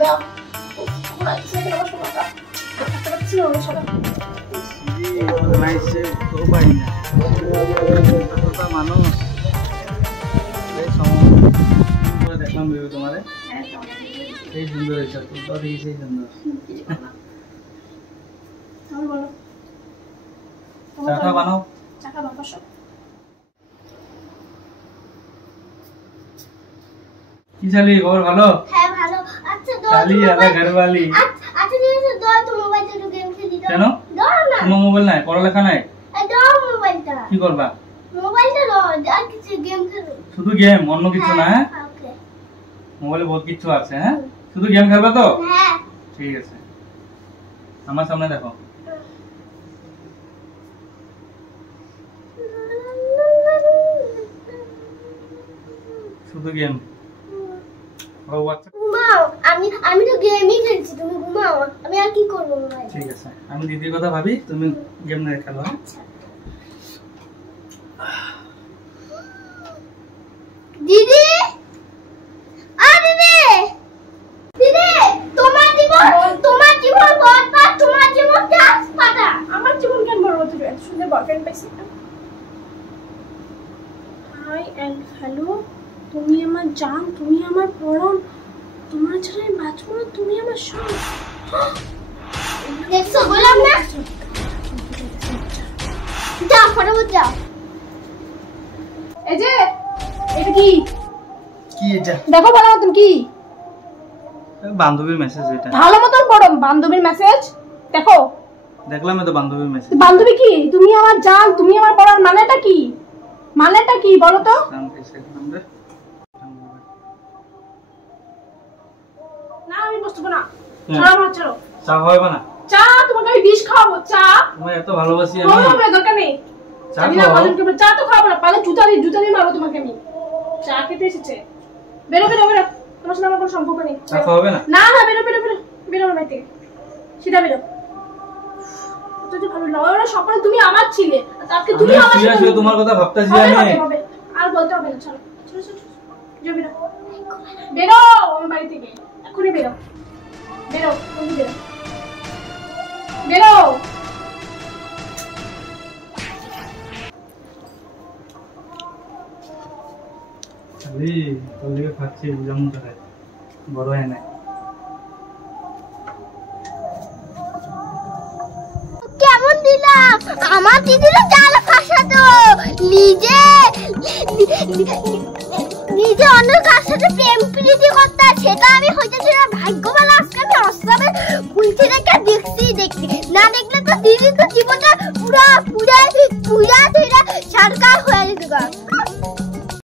দাও ওরা সেটা আমার শোনাটা একটা কিছু হলো সব নাইসে তো পাই না কতটা মানুষ এই সময় দেখলাম ভিডিও তোমারে এই সুন্দর হয়েছে তো দেখি সুন্দর তুমি বলো চাটা বানাও চাকা বাপাসো কি চালি খবর ভালো হ্যাঁ ভালো আচ্ছা দাও চালি আলা ঘরওয়ালি আচ্ছা ঠিক আছে দাও তো মোবাইলটা একটু গেম খেলি দাও কেন দাও না তোমার মোবাইল নাই পড়ালেখা নাই দাও মোবাইলটা কি করবা মোবাইলটা দাও আর কিছু গেম খেলো শুধু গেম অন্য কিছু না হ্যাঁ ওকে মোবাইলে বহুত কিছু আছে হ্যাঁ শুধু গেম খেলবা তো হ্যাঁ ঠিক আছে আমার সামনে দেখো শুধু গেম ও আচ্ছা ঘুমাও আমি তো গেমই খেলছি তুমি ঘুমাও আমি আর কি করব মোবাইল ঠিক আছে আমি দিদির কথা ভাবি তুমি গেম না খেলো আচ্ছা দিদি দিদি দিদি তোমার জীবন বরবাদ তোমার জীবন টাস পাতা আমার জীবন কেন বরবাদ তুমি এত সুন্দর বয়ফ্রেন্ড পাইছি হাই এন্ড হ্যালো তুমি আমার জান তুমি আমার পরম তোমার ছাড়া আমি বাঁচবো না তুমি আমার সব দেখছো বললাম না যাও ফটাফট যাও এই যে এটা কি কি এটা দেখো ভালো মতন কি বান্ধবীর মেসেজ এটা ভালো মতন পড়ো বান্ধবীর মেসেজ দেখো দেখলাম তো বান্ধবীর মেসেজ বান্ধবী কি তুমি আমার জান তুমি আমার পড়ার মানেটা কি বলো তো না আমি বসবো না ছাড়ো আমার ছাড়ো চা খাওয়াবে না চা তোমাকে আমি বিষ খাওয়াবো চা তোমায় এত ভালোবাসি আমি খাওয়াবো না দরকার নেই চা আমি না খাও বলেন কেবল চা তো খাওয়াবো না পালে জুতা দিয়ে মারবো তোমাকে আমি চা খেতে এসেছে বেরো তোমার সাথে আমার কোনো সম্পর্ক নেই চা খাওয়াবে না না বেরো আমার বাড়ি থেকে সিধা বেরো তো ভালো লাগে সকালে তুমি আমার ছিলে আজকে তুমি আমার সিরিয়াসলি তোমার কথা ভাবতাছি আমি আর বলতে হবে না চলো যাও বেরো আমার বাড়ি থেকে এখনই বেরো তুমি বেরো আরে তোর দিকে খাচ্ছি বুঝাম না বড় হয় না কেমন দিলাম আমার দিদিরা জাল ফাঁসাতো নিজে অন্য কার সাথে প্রেম প্রীতি করতে সেটা আমি হইতেছি না ভাগ্যবান আজকে আমি অস্ত্রে খুলছি রেখে দেখছি না দেখলে তো দিদি তো জীবনটা পুরা ধরে সরকার